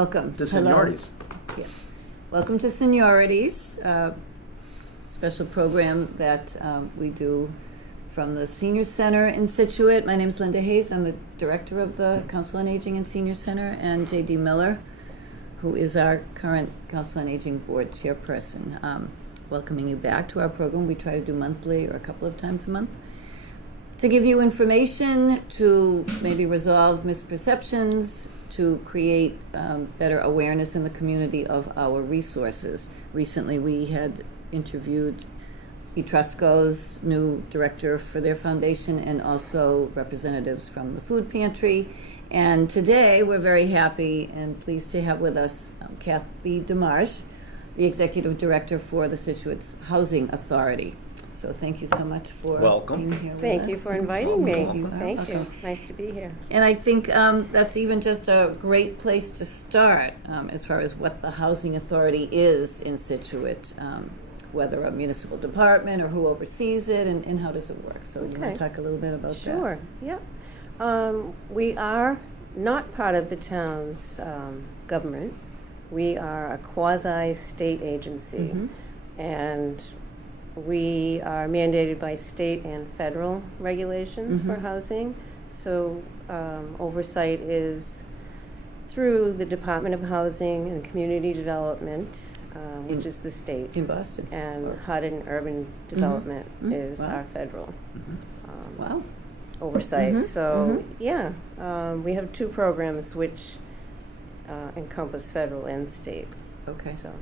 Welcome. To Hello. Seniorities. Yes. Welcome to Seniorities, special program that we do from the Senior Center in Scituate. My name is Linda Hayes. I'm the director of the Council on Aging and Senior Center, and J.D. Miller, who is our current Council on Aging Board chairperson. Welcoming you back to our program. We try to do monthly or a couple of times a month to give you information, to maybe resolve misperceptions, to create better awareness in the community of our resources. Recently we had interviewed Etrusco's new director for their foundation and also representatives from the food pantry. And today we're very happy and pleased to have with us Kathy DeMarsh, the executive director for the Scituate Housing Authority. So thank you so much for being here with us. Thank you for inviting me. Thank you. Nice to be here. And I think that's even just a great place to start as far as what the Housing Authority is in Scituate, whether a municipal department or who oversees it and how does it work. So you want to talk a little bit about that? Sure, yep. We are not part of the town's government. We are a quasi-state agency, and we are mandated by state and federal regulations for housing. So oversight is through the Department of Housing and Community Development, which is the state. In Boston. And HUD and Urban Development is our federal oversight. So yeah, we have two programs which encompass federal and state. Okay. So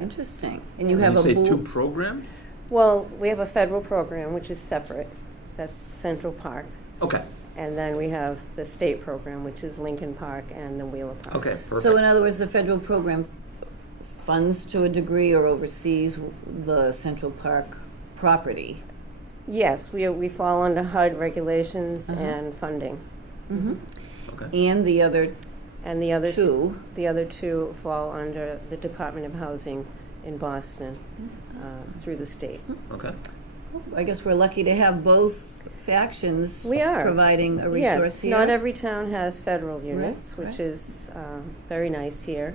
interesting. And you have a say board. two programs? well, we have a federal program which is separate. That's Central Park. Okay. And then we have the state program, which is Lincoln Park and the Wheeler Park. Okay, perfect. So in other words, the federal program funds to a degree or oversees the Central Park property. Yes, we fall under HUD regulations and funding. Okay. And the other And the other two. the other two fall under the Department of Housing in Boston through the state. Okay. I guess we're lucky to have both factions We are. providing a resource Yes, here. not every town has federal units, right. which is very nice here.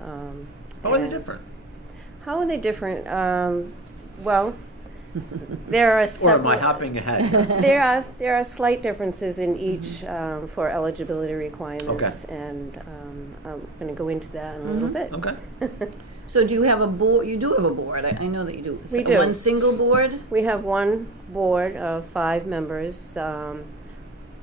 How are they and different? How are they different? Well, there are Or several, am I hopping ahead? there are slight differences in each for eligibility requirements, Okay. and I'm going to go into that in a little bit. Okay. So do you have a board? You do have a board. I know that you do. We do. One single board? We have one board of 5 members.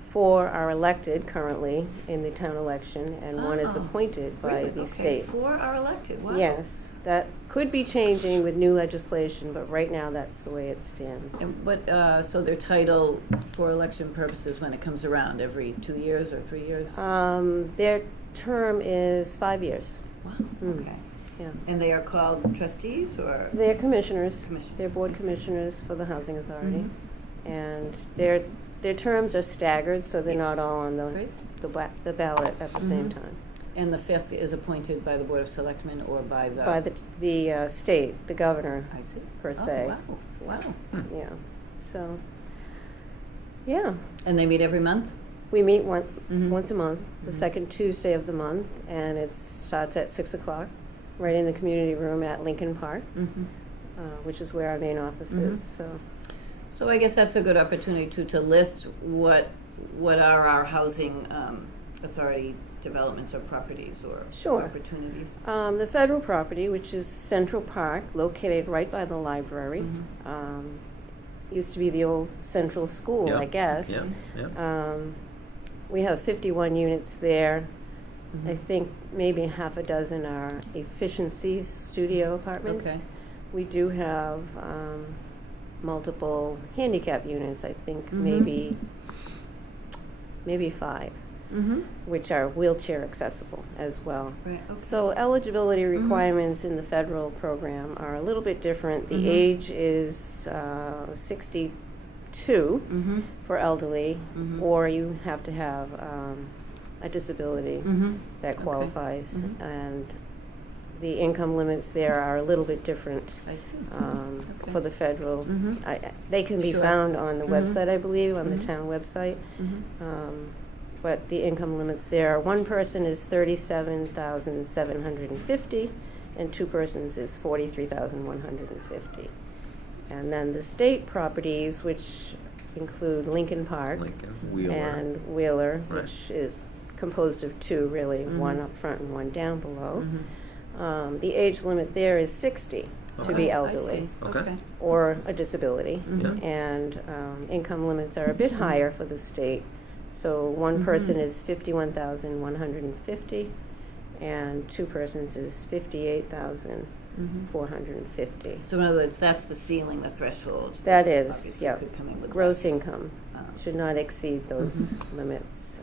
4 are elected currently in the town election, and 1 is Oh, appointed by Really? the Okay. state. 4 are elected. Wow. Yes, that could be changing with new legislation, but right now that's the way it stands. And so their title for election purposes when it comes around every 2 years or 3 years? Their term is 5 years. Wow. Mm. Okay. Yeah, And they are called trustees or? they're commissioners. Commissioners. They're board commissioners for the Housing Authority, Mhm. and their terms are staggered, so they're not all on Great. the ballot at the same Mhm. time. And the 5th is appointed by the Board of Selectmen or by the? By the state, the governor, I see. per Oh, se. wow. Yeah. So, yeah. And they meet every month? We meet Mhm. once a month, the second Tuesday of the month, and it starts at 6 o'clock, right in the community room at Lincoln Park, Mm-hmm. which is where our main office is. So, So I guess that's a good opportunity to list what are our housing authority developments or properties or Sure. opportunities. the federal property, which is Central Park, located right by the library, used to be the old Central School, Yeah. I guess. Yeah, yeah. We have 51 units there. Mm-hmm. I think maybe half a dozen are efficiency studio apartments. Okay. We do have multiple handicap units, I think Mhm. maybe 5, Mm-hmm. which are wheelchair accessible as well. Right, okay. So eligibility requirements in the federal program are a little bit different. The Mhm. age is 62 Mm-hmm. for elderly, Mhm. or you have to have a disability Mm-hmm. that Okay. qualifies, Mhm. and the income limits there are a little bit different I see. Okay. for the federal. Mhm. They can be Sure. found on the Mhm. website, I believe, on the Mhm. town website. Mm-hmm. but the income limits there, one person is 37,750, and two persons is 43,150. And then the state properties, which include Lincoln Park Lincoln, Wheeler. and Wheeler, Right. which is composed of two, really, Mhm. one up front and one down below. Mhm. The age limit there is 60 to Okay. be I elderly see. Okay. or a disability. Mhm. And income limits are a bit higher for the state. So one person Mhm. is 51,150, and two persons is 58,450. Mhm. So in other words, that's the ceiling, the threshold. That is, Obviously yeah, could come in with gross less. income Um, should not exceed those Mhm. limits.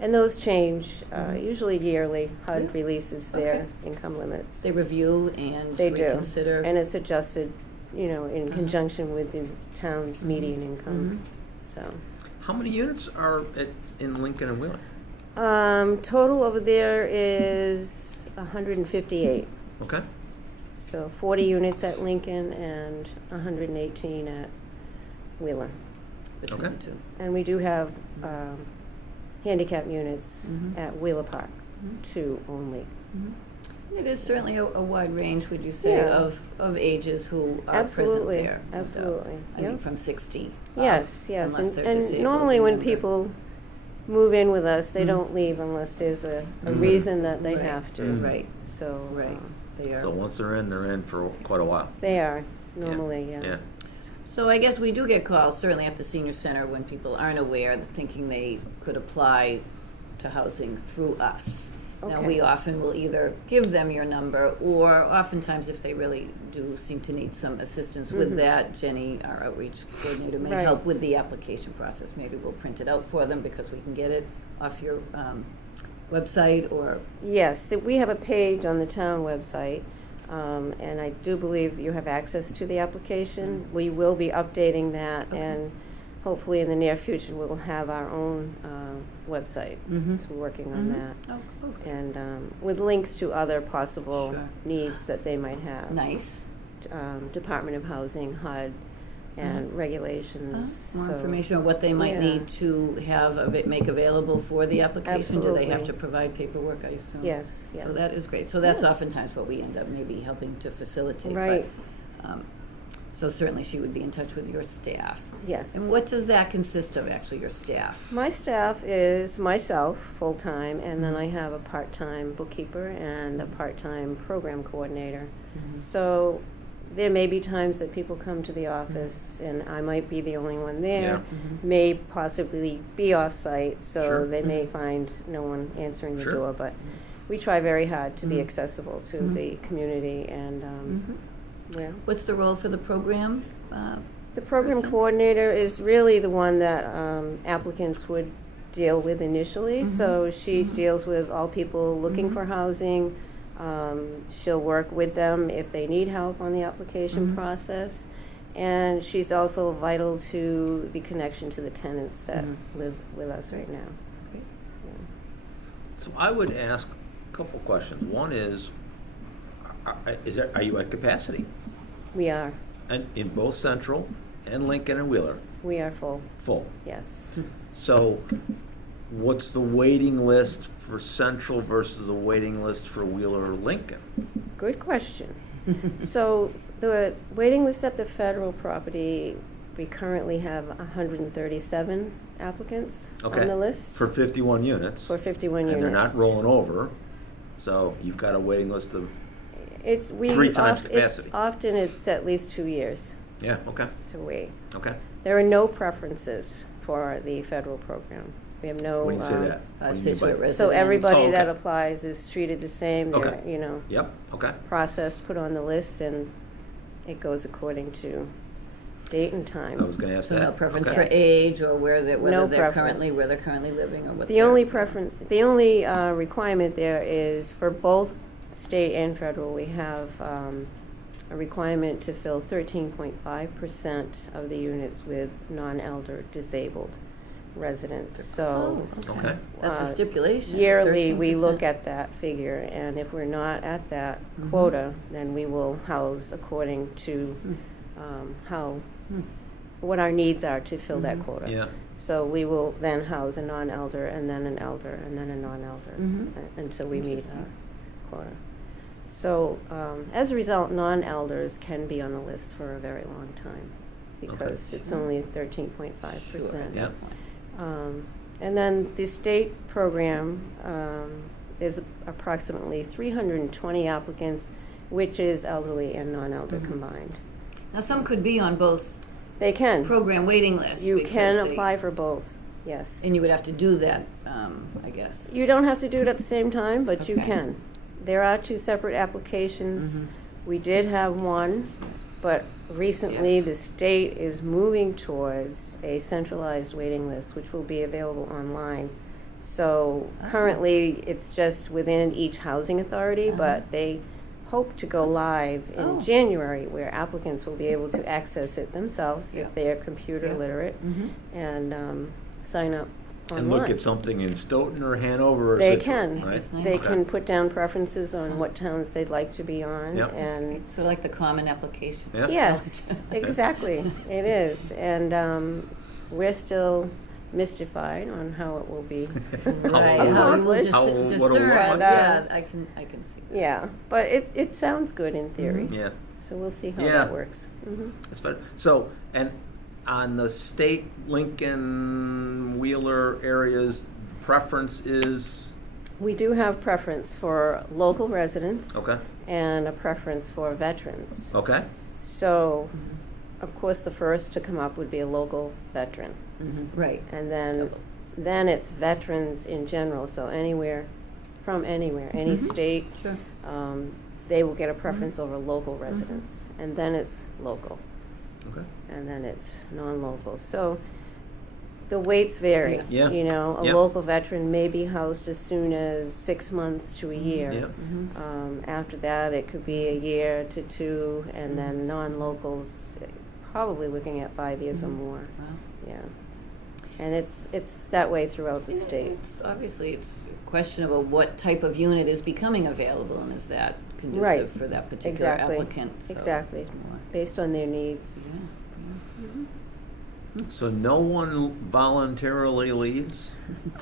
And those change Mhm. usually yearly. HUD Yeah. releases Okay. their income limits. They review and They do. reconsider. And it's adjusted, in Uh-huh. conjunction with the town's median income. Mhm. So, How many units are in Lincoln and Wheeler? total over there is 158. Okay. So 40 units at Lincoln and 118 at Wheeler. Between Okay. the two. And we do have handicap units Mhm. at Wheeler Park, Mhm. 2 only. Mhm. It is certainly a wide range, would you say, Yeah. of ages who are Absolutely, present there. no doubt. absolutely, I mean, yeah. from 60. Yes, yes. Unless they're And disabled normally and when younger. people move in with us, they Mhm. don't leave unless there's a Mhm. reason that they Right. have to. Mhm. Right, So right. They are. So once they're in for quite a while. they are normally, yeah. Yeah. So I guess we do get calls, certainly at the senior center, when people aren't aware, thinking they could apply to housing through us. Now, Okay. we often will either give them your number, or oftentimes if they really do seem to need some assistance with Mhm. that, Jenny, our outreach coordinator, may Right. help with the application process. Maybe we'll print it out for them because we can get it off your website, or, Yes, we have a page on the town website, and I do believe you have access to the application. We will be updating that, Okay. and hopefully in the near future, we'll have our own website. Mhm. So we're working on Mhm. that. Oh, okay. And with links to other possible Sure. needs that they might have. Nice. Department of Housing, HUD, and regulations. More So- information on what they might Yeah. need to have make available for the application? Do they have Absolutely. to provide paperwork, I assume? Yes, yeah. So that is great. So that's Yeah. oftentimes what we end up maybe helping to facilitate. but, Right. So certainly she would be in touch with your staff. Yes. And what does that consist of, actually, your staff? My staff is myself, full-time, and then Mhm. I have a part-time bookkeeper and a part-time program coordinator. Mhm. So there may be times that people come to the office and I might be the only one there, Yeah. Mhm. may possibly be off-site, so Sure. they may Mhm. find no one answering the Sure. door, but we try very hard to be Mhm. accessible to Mhm. the community and, Mhm. yeah. What's the role for the program? The program person? coordinator is really the one that applicants would deal with initially. Mhm. So she Mhm. deals with all people looking Mhm. for housing. She'll work with them if they need help on the application Mhm. process. And she's also vital to the connection to the tenants that Mhm. live with us right now. Great. So I would ask a couple questions. One is are you at capacity? We are. And in both Central and Lincoln and Wheeler, We are full, full. yes. So what's the waiting list for Central versus the waiting list for Wheeler or Lincoln? Good question. So the waiting list at the federal property, we currently have 137 applicants Okay. on the list For 51 units. for 51 units. And they're not rolling over, so you've got a waiting list of, It's, we 3 times it's capacity. often it's at least 2 years yeah, okay, to wait. okay. There are no preferences for the federal program. We have no. When you say that? what do you mean by- Situate residents. So everybody Oh, okay. that applies is treated the same. They're, Okay. Yep, okay. process put on the list, and it goes according to date and time. I was gonna ask So that. no preference Okay. for age, or whether No they're preference. where they're currently living, or what The they're- only preference, the only requirement there is for both state and federal, we have a requirement to fill 13.5% of the units with non-elder disabled residents. So Oh, Okay. That's a uh, stipulation. yearly, we 13%. look at that figure, and if we're not at that Mhm. quota, then we will house according to Hmm. how Hmm. what our needs are to fill that quota. Yeah. So we will then house a non-elder, and then an elder, and then a non-elder, until we meet Interesting. our quota. So as a result, non-elders can be on the list for a very long time, because it's only 13.5%. Sure, at Yeah. that point. And then the state program, there's approximately 320 applicants, which is elderly and non-elder combined. Now, some could be on both They can. program waiting lists. You because can they- apply for both, yes. And you would have to do that, I guess. You don't have to do it at the same time, but you Okay. can. There are 2 separate applications. We did have one, but recently the state is moving towards a centralized waiting list, which will be available online. So currently, it's just within each housing authority, but they hope to go live in January, where applicants will be able to access it themselves Yeah. if they are computer Yeah. literate, and sign up online. And look at something in Stoughton or Hanover or They Scituate, can. right? That's nice. They Okay. can put down preferences on what towns they'd like to be on, Yep. and So like the common application. Yeah. yes, exactly, it is. And we're still mystified on how it will be. Right, how you will Accomplished. How- discern, what'll work. yeah, I can see that. Yeah, but it sounds good in theory. Yeah. So we'll see how Yeah. that works. That's better. So, and on the state Lincoln, Wheeler areas, preference is, We do have preference for local residents okay, and a preference for veterans. okay, So, of course, the first to come up would be a local veteran. Right. And then, Double. then it's veterans in general, so anywhere, from anywhere, any state, Sure. they will get a preference over local residents. And then it's local, okay. and then it's non-local. So the weights vary. Yeah. You know, a Yep. local veteran may be housed as soon as 6 months to a year. Yep. After that, it could be a year to 2, and then non-locals, probably looking at 5 years or more. Wow. Yeah. And it's that way throughout the state. It's obviously it's questionable what type of unit is becoming available, and is that conducive Right. for that particular Exactly. applicant? So Exactly. it's more- Based on their needs. Yeah. So no one voluntarily leaves?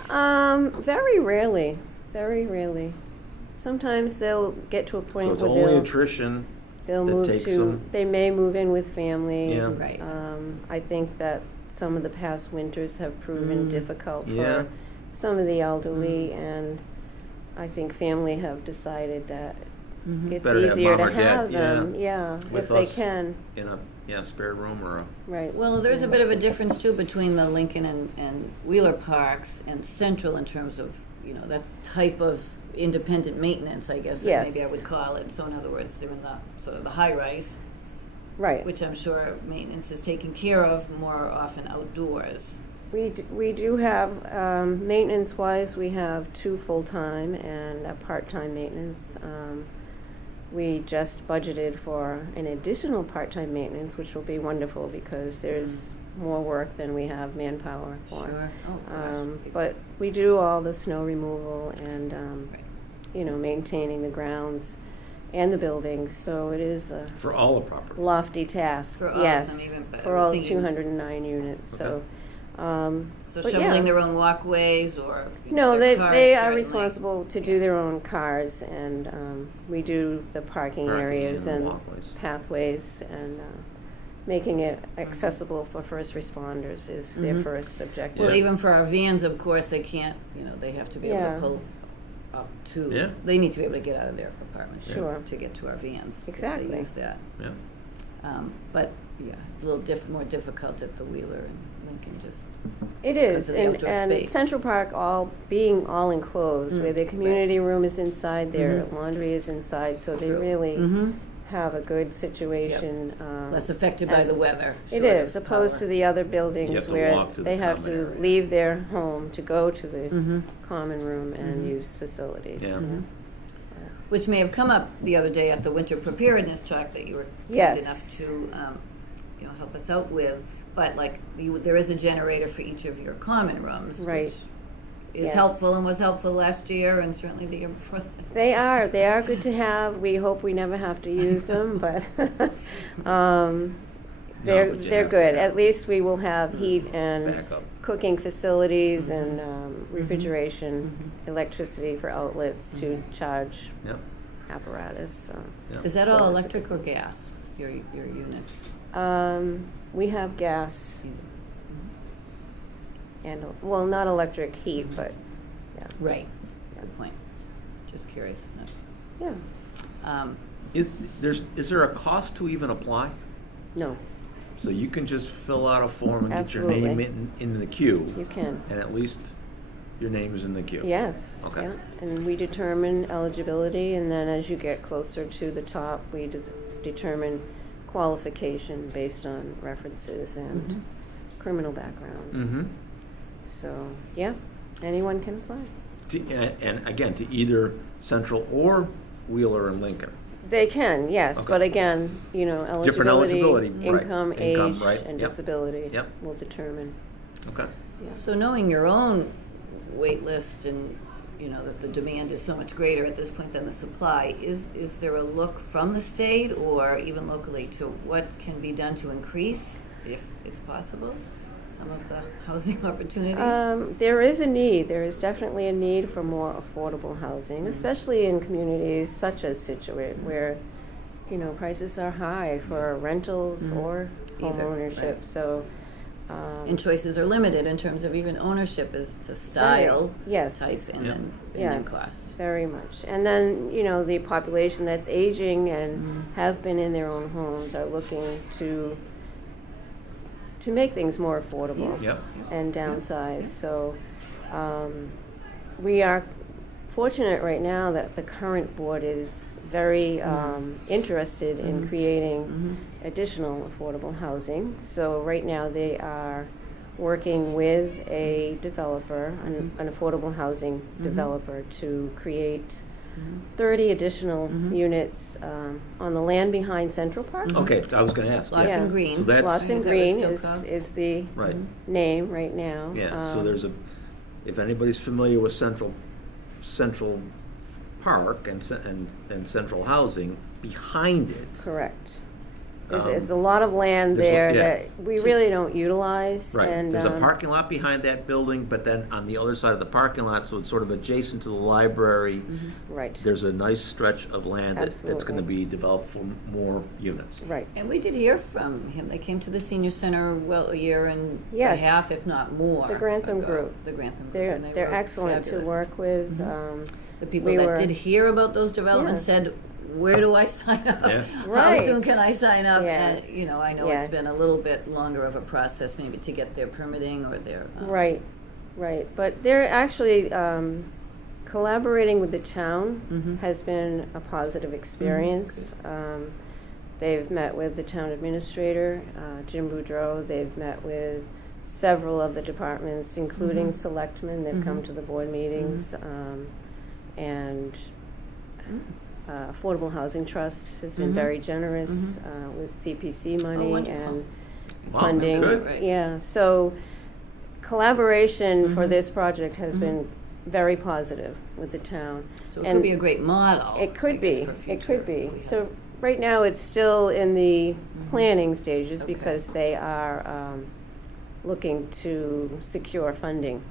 Very rarely. Very rarely. Sometimes they'll get to a So point it's where only attrition they'll that move takes to, them- they may move in with family. Yeah. Right. I think that some of the past winters have proven difficult Yeah. for some of the elderly, and I think family have decided that it's Better to have easier mom to or dad, have them, with if they us. can, in a spare room or a, right. Well, there's a bit of a difference too between the Lincoln and Wheeler parks and Central in terms of, that type of independent maintenance, I guess, that maybe I Yes. would call it. So in other words, they're in the sort of the high rise, Right. which I'm sure maintenance is taken care of more often outdoors. We do have, maintenance-wise, we have 2 full-time and a part-time maintenance. We just budgeted for an additional part-time maintenance, which will be wonderful because there's more work than we have manpower for. Sure. Oh, gosh. But we do all the snow removal and, Right. maintaining the grounds and the buildings, so it is a for all the property. lofty task. For all of Yes, them even, but I for was all thinking- 209 units, so. So but shoveling yeah. their own walkways or No, their they cars, are certainly. responsible to do their own cars, and we do the parking Parking areas and and walkways. pathways, and making it accessible for first responders is their first objective. Well, Yeah. even for our vans, of course, they can't. They have to be able Yeah. to pull up to. Yeah. They need to be able to get out of their apartments Sure. to get to our vans. if Exactly. They use that. Yeah. But yeah, a little more difficult at the Wheeler and Lincoln. Just It because is, of the outdoor and space. Central Park being all enclosed, where the community room is inside, their laundry is inside, so they True. really have a good situation. less affected by as- the weather. It short is, of opposed power. to the other You buildings have to where walk to the they have common to area. leave their home to go to the common room and use facilities. Yeah. Which may have come up the other day at the winter preparedness talk that you were kind Yes. enough to help us out with. But there is a generator for each of your common rooms, Right. which is Yes. helpful and was helpful last year and certainly the year before that. They are good to have. We hope we never have to use them, but They're but you they're have to good. have At least we will have heat and backup. cooking facilities and refrigeration, electricity for outlets to charge Yep. apparatus. So. Yep. Is that So all it's- electric or gas, your units? We have gas and, well, not electric heat, but, yeah. Right, good point. Just curious. Yeah, Is there a cost to even apply? no, So you can just fill out a form and get your Absolutely. name in the queue, you can. and at least your name is in the queue. Yes, Okay. yeah. And we determine eligibility, and then as you get closer to the top, we determine qualification based on references and criminal background. Mm-hmm. So, yeah, anyone can apply. And again, to either Central or Wheeler and Lincoln. They can, yes, Okay. but again, you know, Different eligibility, right. income, Income, age, right. and Yep. disability Yep. will determine. Okay. Yeah. So knowing your own wait list and, you know, that the demand is so much greater at this point than the supply, is there a look from the state or even locally to what can be done to increase, if it's possible, some of the housing opportunities? There is a need. There is definitely a need for more affordable housing, especially in communities such as Scituate, where, you know, prices are high for rentals or home Either, ownership. right. So, And choices are limited in terms of even ownership as to style, yes. type, and Yep. then Yes. cost. Very much. And then, you know, the population that's aging and have been in their own homes are looking to make things more affordable Yep. and downsize. So we are fortunate right now that the current board is very interested in creating additional affordable housing. So right now they are working with a developer, an affordable housing developer, to create 30 additional units on the land behind Central Park. Okay, I was going to ask. Lots yeah. and Green. So that's Lawson Is that what Green it's still called? is the right. name right now. Yeah. So there's if anybody's familiar with Central Park and Central Housing, behind it. Correct. There's, Um, there's a lot of land there's a- there yeah. that we really don't utilize. Right. And, There's a parking lot behind that building, but then on the other side of the parking lot, so it's sort of adjacent to the library, Right, there's a nice stretch of land that's going to Absolutely. be developed for more units. right. And we did hear from him. They came to the senior center, well, a year and Yes. a half, if not more. The Grantham ago. Group. The Grantham Group. They're, and they they're were excellent fabulous. to work with. The people we that were- did hear about those developments Yeah. said, where do I sign up? Yeah. How Right. soon can I sign up? Yes. And, you know, I know Yes. it's been a little bit longer of a process maybe to get their permitting or their. Right, right. But they're actually collaborating with the town has been a positive experience. They've met with the town administrator, Jim Boudreau. They've met with several of the departments, including selectmen. They've come to the board meetings. And Affordable Housing Trust has been very generous with CPC money wonderful. and Wow, funding. good. Right. Yeah, so collaboration for this project has been very positive with the town. So it And could be a great model. It could I guess, be, for it future, could be. if we have- So right now, it's still in the planning stages Okay. because they are looking to secure funding.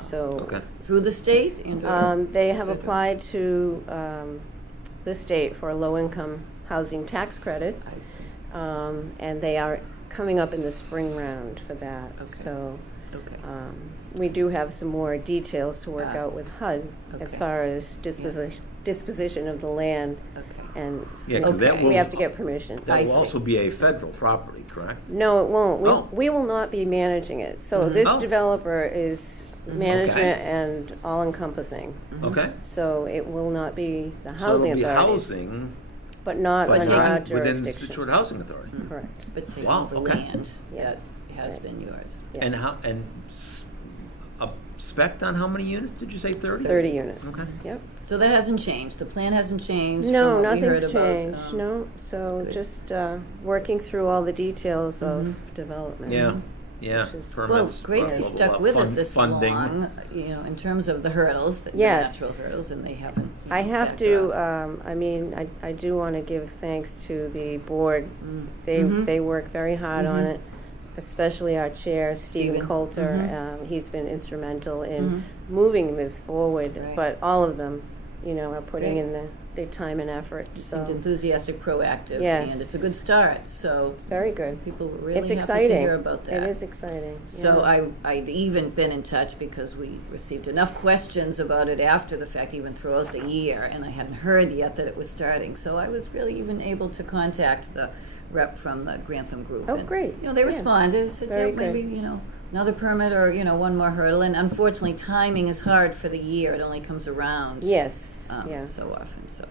So Okay. Through the state? Andrew? they have Federal? applied to the state for low-income housing tax credits. I see. And they are coming up in the spring round for that. Okay. So Okay. we do have some more details to work out with HUD as Okay. far as disposition of the land, Okay. and Yeah, 'cause that Okay. will, we have to get permission. that I will see. also be a federal property, correct? No, it won't. Oh. We will not be managing it. So this Oh. developer is management Okay. and all-encompassing. Okay. So it will not be the So housing it'll be authorities, housing, but not but under our not within the jurisdiction. Scituate Housing Authority. Correct. But taking Wow, over okay. land Yeah. that has Right. been yours. Yeah. And a spec on how many units did you say? 30? 30 units. Okay. Yep. So that hasn't changed. The plan hasn't changed. No, from what we nothing's heard about, changed. No. So good. just working through all the details of development. Yeah. Yeah, which is- permits. Well, great blah, they blah, stuck blah, with fund- it this funding. long, in terms of the hurdles, the Yes. natural hurdles, and they haven't. I have backed to, off. I mean, I do want to give thanks to the board. Mhm. They work very hard on Mhm. it, especially our chair, Stephen Stephen. Coulter. Mhm. He's been instrumental in Mhm. moving this forward, Right. but all of them, are putting Great. in the time and effort, You so seemed enthusiastic, proactive, Yes. and it's a good start, so it's very good. people were It's really happy exciting. to hear about that. It is exciting. So yeah. I'd even been in touch because we received enough questions about it after the fact, even throughout the year, and I hadn't heard yet that it was starting. So I was really even able to contact the rep from the Grantham group. Oh, and, great. They Yeah. responded, said, Very yeah, maybe, good. another permit or, one more hurdle. And unfortunately, timing is hard for the year. It only comes around Yes, yeah. so often, so.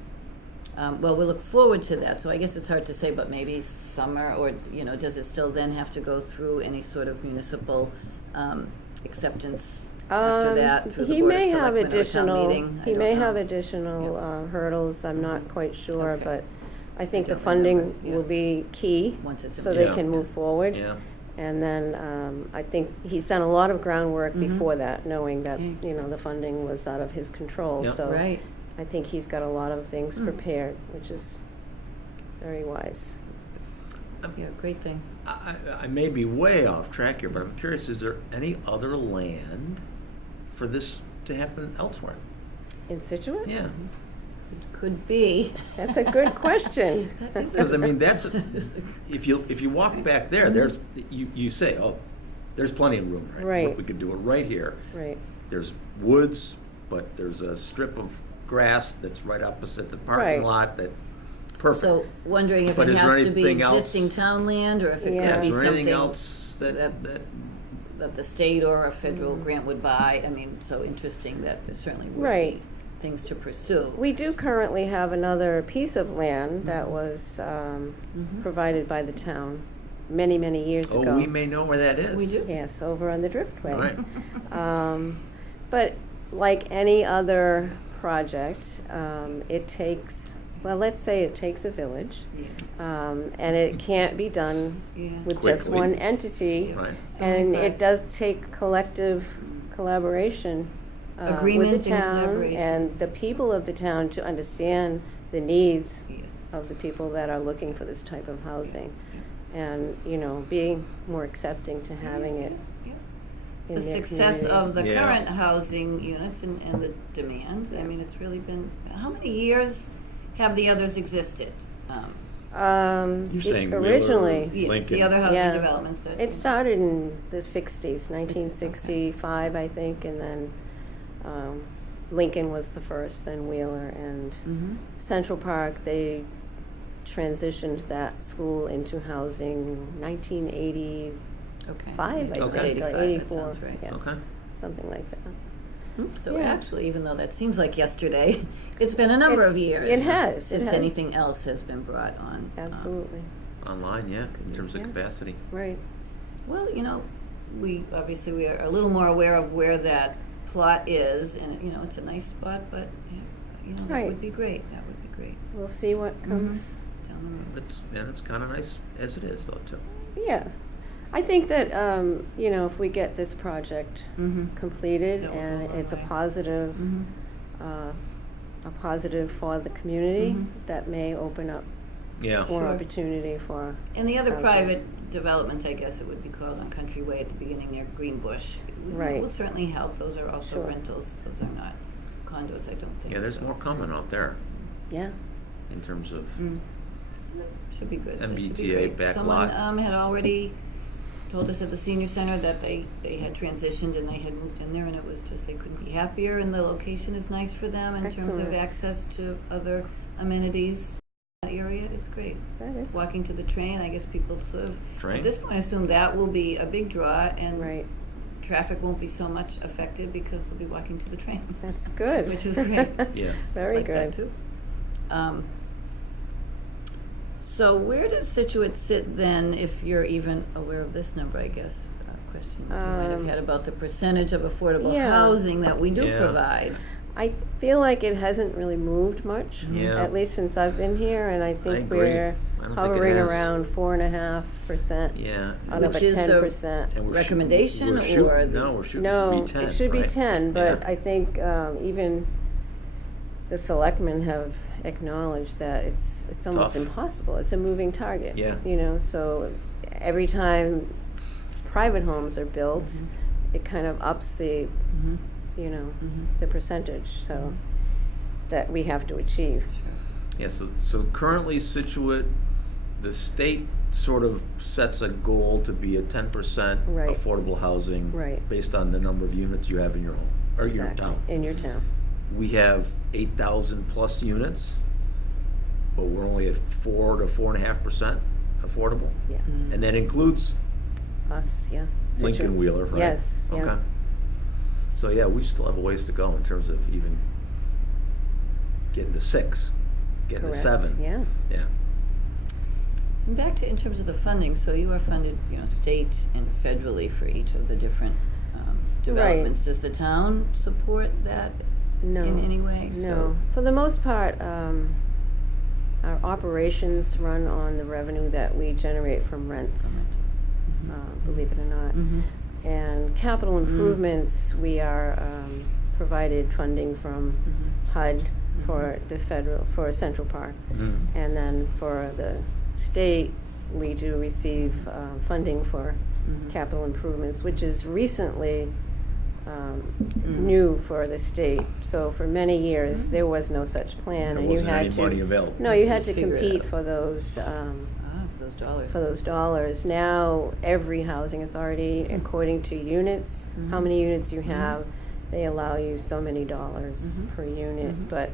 Well, we look forward to that, so I guess it's hard to say, but maybe summer, or, does it still then have to go through any sort of municipal acceptance after that, through the He Board of may have Selectmen or town additional, meeting? I he don't may know. have additional hurdles, I'm not Mhm. quite sure, Okay. but I think I the don't funding remember, yeah. will be key, Once it's in so they place. can move forward. Yeah. And then, I think he's done a lot of groundwork Mhm. before that, knowing that, Okay. the funding was out of his control, Yeah. so Right, I think he's got a lot of things Mm. prepared, which is very wise. yeah, great thing. I may be way off track here, but I'm curious, is there any other land for this to happen elsewhere? In Scituate? Yeah. Could be. That's a good question. That is a- Because, I mean, if you walk back there, there's, you say, oh, there's plenty of room, right? Right. We could do it right here. Right, There's woods, but there's a strip of grass that's right opposite the parking Right. lot that, perfect. So, wondering if But it is there has to be anything else? existing town land, or if it Yeah. could be Is there anything something else that, that the state or a federal grant would buy. I mean, so interesting that there certainly would Right. be things to pursue. we do currently have another piece of land that Mhm. was Mhm. provided by the town many, many years ago. oh, we may know where that is. We do. Yes, over on the Driftway. Right. But like any other project, it takes, well, let's say it takes a village, Yeah. and it can't be done Yeah. with just Quickly. one entity. Yeah. Right. So many And it parts. does take collective collaboration with Agreement the and town collaboration. and the people of the town to understand the needs Yes. of the people that are looking for this type of housing. And, being more accepting to having it Yeah. in The their success community. of the Yeah. current housing units and the demand, I mean, it's really been, how many years have the others existed? You're saying Wheeler, originally, Yes, Lincoln. the other housing Yeah. developments that. it started in the 60s, 1965, I think, and then Lincoln was the first, then Wheeler, and Mhm. Central Park, they transitioned that school into housing 1985, Okay. I Maybe think, Okay. or 85, that 84. sounds right. Yeah, Okay. something like that. So Yeah. actually, even though that seems like yesterday, it's been a number It's- of years. it has, it Since has. anything else has been brought on. Absolutely, Online, yeah, in terms of Yeah. capacity. right. Well, we are a little more aware of where that plot is, and, it's a nice spot, but, that Right. would be great. That would be great We'll see what comes. down the road. It's kind of nice as it is, though, too. Yeah, I think that, if we get this project Mhm. completed That will go and a long it's a way. positive, Mhm. a positive for the community, Mhm. that may open up Yeah. more Sure. opportunity for. And the other housing. private development, I guess it would be called on Country Way at the beginning there, Greenbush. Right. Will certainly help. Those are also Sure. rentals. Those are not condos, I don't think. Yeah, there's so. more coming out there Yeah, in terms of, Mm. So that should be good. That should be MBTA great. back Someone lot. had already told us at the senior center that they had transitioned and they had moved in there, and it was just they couldn't be happier, and the location is nice for them in terms of Excellent. access to other amenities in that area. It's great. that is, Walking to the train, I guess people sort of Train? at this point assume that will be a big draw, and right, traffic won't be so much affected because they'll be walking to the train. that's good. Which is great. yeah. Very Like that, good. too. So where does Scituate sit then, if you're even aware of this number, I guess, question you might have had about the percentage of affordable Yeah. housing that we do Yeah. provide? I feel like it hasn't really moved much, Yeah. at least since I've been here, and I think agree. we're I don't think it hovering has. around 4.5% Yeah. out of Which a is the 10%. And we're recommendation we're shooting- or the- no, we're shooting No, to be 10. it should be right? 10, but Yeah. I think even the selectmen have acknowledged that it's almost Tough. impossible. It's a moving target. Yeah. You know, so every time private homes are built, it kind of ups the, you know, the percentage, so that we have to achieve. Yeah, so currently Scituate, the state sort of sets a goal to be at 10% Right. affordable housing Right. based on the number of units you have in your home, or your Exactly. town. In your town. We have 8,000 plus units, but we're only at 4 to 4.5% affordable. Yeah. And that includes Us, yeah. Lincoln Wheeler, right? Yes, yeah. Okay. So yeah, we still have a ways to go in terms of even getting to 6, getting to Correct. 7. Yeah. Yeah. And back to in terms of the funding, so you are funded, state and federally for each of the different developments. Does the town support that No. in any way? No. For the most part, our operations run on the revenue that we generate from rents, believe it or not. And capital improvements, we are provided funding from HUD for the for Central Park. And then for the state, we do receive funding for capital improvements, which is recently new for the state. So for many years, there was no such plan, There and you wasn't had any to. money available. No, you had Just to figure it compete out. for those. Those dollars. For those dollars. Now, every housing authority, according to units, how many units you have, they allow you so many dollars per unit. But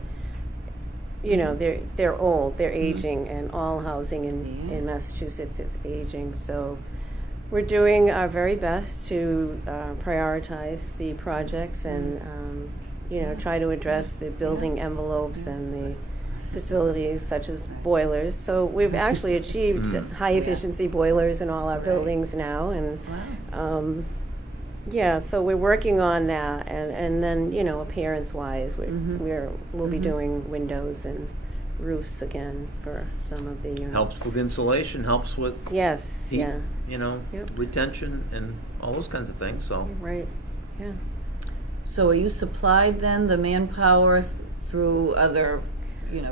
they're old, they're aging, and all housing in Massachusetts is aging. So we're doing our very best to prioritize the projects and try to address the building envelopes and the facilities such as boilers. So we've actually achieved high efficiency boilers in all our buildings now, and so we're working on that, and then appearance wise, we'll be doing windows and roofs again for some of the units. Helps with insulation, helps with Yes, heat, yeah, Yep. retention and all those kinds of things, so. right, yeah. So are you supplied then the manpower through other,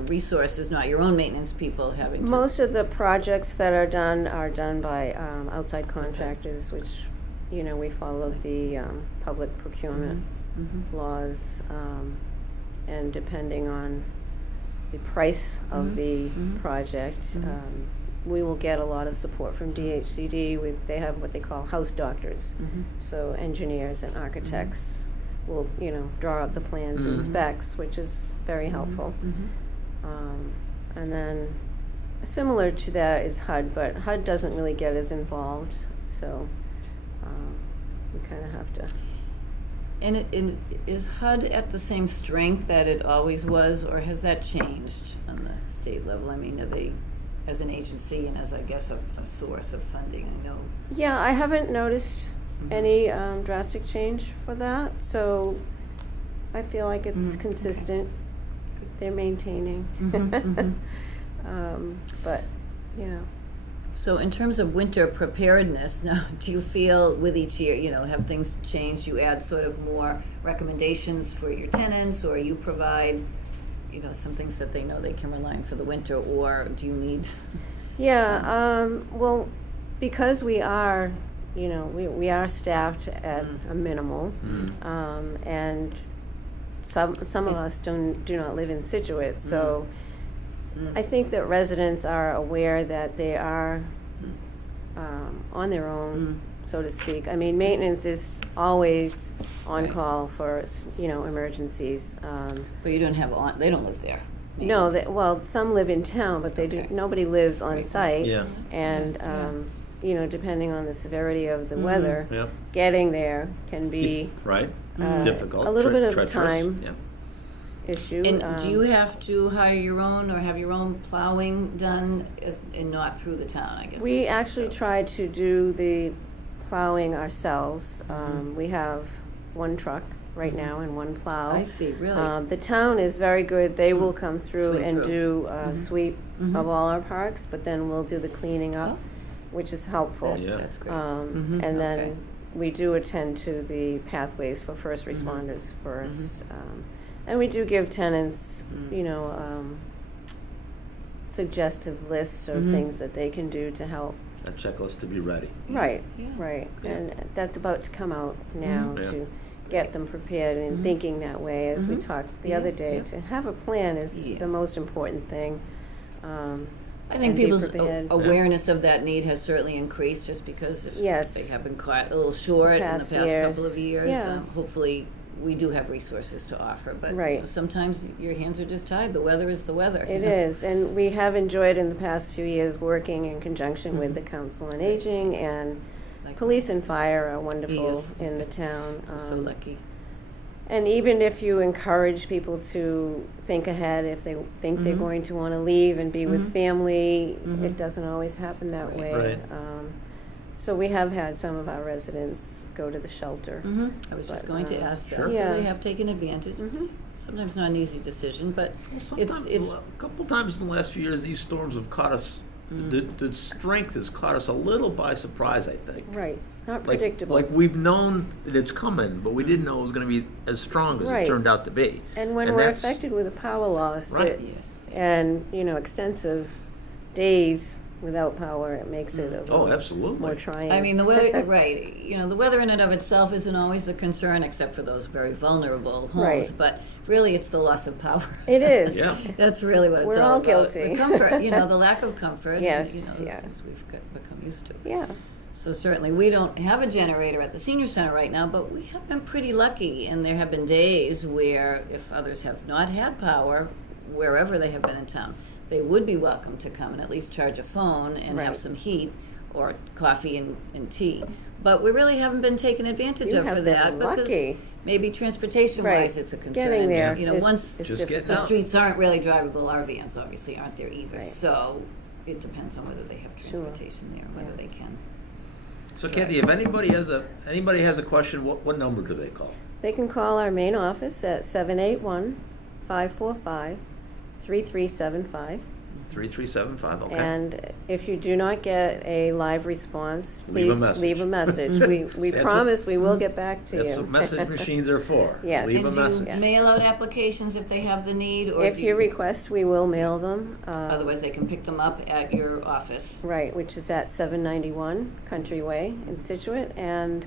resources, not your own maintenance people having to? Most of the projects that are done by outside contractors, which, we follow the public procurement laws, and depending on the price of the project, we will get a lot of support from DHCD. They have what they call house doctors. So engineers and architects will, draw up the plans and specs, which is very helpful. And then similar to that is HUD, but HUD doesn't really get as involved, so we kind of have to. And is HUD at the same strength that it always was, or has that changed on the state level? I mean, are they, as an agency and as, I guess, a source of funding, I know? Yeah, I haven't noticed any drastic change for that, so I feel like it's consistent. They're maintaining. But, So in terms of winter preparedness, now, do you feel with each year, have things changed? You add sort of more recommendations for your tenants, or you provide, some things that they know they can rely on for the winter, or do you need? Yeah, well, because we are, we are staffed at a minimal, and some of us do not live in Scituate, so I think that residents are aware that they are on their own, so to speak. I mean, maintenance is always on call for, emergencies. But you don't have they don't live there. No, maintenance. some live in town, but nobody lives on site. Yeah. And, depending on the severity of the weather, Yeah. getting there can be Right, difficult. a little bit of treacherous, time. yeah. issue. And do you have to hire your own, or have your own plowing done, and not through the town, I guess? We I'm actually saying, so. try to do the plowing ourselves. We have one truck right now in one plow. I see, really. The town is very good. They will come through Sweep and through. do a sweep Mhm. of all our parks, but then we'll do the cleaning up, Oh. which is helpful. Yeah. That's great. And Okay. then we do attend to the pathways for first responders first. And we do give tenants, you know, suggestive lists of things that they can do to help. A checklist to be ready. Right, Yeah. right. Yeah. And that's about to come out now Yeah. to get them prepared and thinking that way, as we talked the Yeah, other day. yeah. To have a plan is Yes. the most important thing. I think and be people's prepared. awareness of that need has certainly increased just because if Yes. they have been caught a little short in the Past past couple years. of years. Yeah. Hopefully, we do have resources to offer, but Right. you know, sometimes your hands are just tied. The weather is the weather. It is, and we have enjoyed in the past few years working in conjunction with the Council on Aging, and Like- police and fire are wonderful Yes. in the town. We're so lucky. And even if you encourage people to think ahead, if they think they're going to want to leave and be with family, it doesn't always happen that way. Right. So we have had some of our residents go to the shelter. I was just But, going to ask that. Sure. So Yeah. they have taken advantage. It's sometimes not an easy decision, but Sometimes, it's a couple times in the last few years, these storms have caught us. The strength has caught us a little by surprise, I think. Right, not Like, predictable. like we've known that it's coming, but we didn't know it was going to be as strong as Right. it turned out to be. And when we're that's- affected with a power loss, Right. yes. and, you know, extensive days without power, it makes it a Oh, little absolutely. more trying. I mean, the weather, right, you know, the weather in and of itself isn't always the concern, except for those very vulnerable homes. Right. But really, it's the loss of power. It is. Yeah. That's really what it's We're all all about. guilty. The comfort, you know, the lack of comfort. Yes, You know, yeah. things we've become used to. Yeah. So certainly, we don't have a generator at the senior center right now, but we have been pretty lucky, and there have been days where if others have not had power, wherever they have been in town, they would be welcome to come and at least charge a phone and have Right. some heat or coffee and tea. But we really haven't been taken advantage You of have for been that because lucky. maybe transportation-wise Right. it's a concern. Getting And, there you know, is- once is Just difficult. the getting out. streets aren't really drivable, our vans obviously aren't there either. Right. So it depends on whether they have Sure. transportation there, whether Yeah. they can. So Kathy, if anybody has a question, what number do they call? They can call our main office at 781-545-3375. 3375. Okay. And if you do not get a live response, Leave a please message. leave a message. We That's promise we will get back to That's you. what message machines are for. Yes. Leave a And do message. Yeah. mail out applications if they have the need, or If do you request, we will mail them. otherwise they can pick them up at your office. Right, which is at 791 Country Way in Scituate, and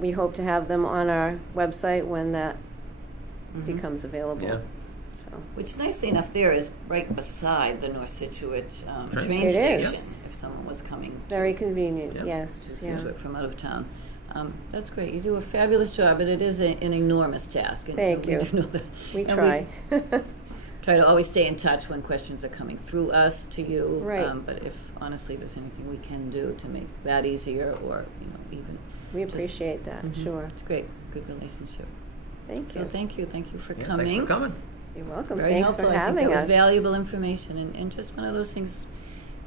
we hope to have them on our website when that becomes available. Yeah. So, Which, nicely enough, there is right beside the North Scituate Train train station. It station. is. If someone was coming very convenient, Yeah. to yes, yeah. Scituate from out of town. That's great. You do a fabulous job, but it is an enormous task. And Thank we you. do know that. We And try. try to always stay in touch when questions are coming through us to you. Right. But if honestly there's anything we can do to make that easier, or you know, even We just- appreciate that, sure. it's great, good relationship. Thank So you. thank you for Yeah, coming. Thanks for coming. You're welcome. Very Thanks helpful. for I think having that us. was valuable information, and just one of those things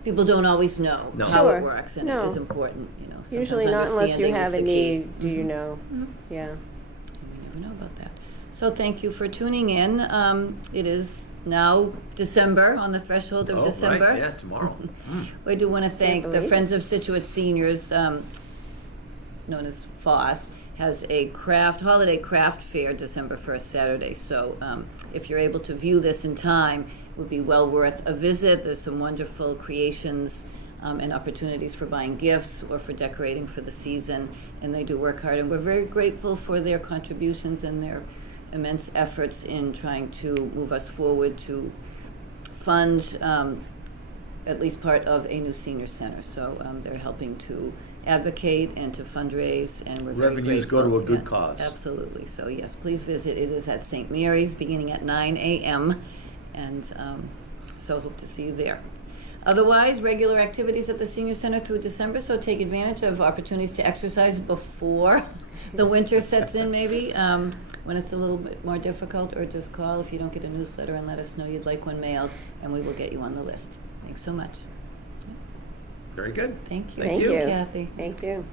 people don't always know No. how Sure. it works, and No. it is important. You know, sometimes Usually not unless you understanding have is a the key. need, do you know? Yeah. And we never know about that. So thank you for tuning in. It is now December, on the threshold of Oh, December. right. Yeah, tomorrow. We do want to thank the believe it. Friends of Scituate Seniors, known as FOSS, has a holiday craft fair December 1st, Saturday. So if you're able to view this in time, it would be well worth a visit. There's some wonderful creations and opportunities for buying gifts or for decorating for the season, and they do work hard. And we're very grateful for their contributions and their immense efforts in trying to move us forward to fund at least part of a new senior center. So they're helping to advocate and to fundraise, and we're very Revenues go grateful. to a good Yeah, cause. Absolutely. So yes, please visit. It is at St. Mary's, beginning at 9 a.m., and so hope to see you there. Otherwise, regular activities at the senior center through December, so take advantage of opportunities to exercise before the winter sets in, maybe, when it's a little bit more difficult, or just call if you don't get a newsletter and let us know you'd like one mailed, and we will get you on the list. Thanks so much. Very good. Thank you. Thank you. Kathy. Thank you.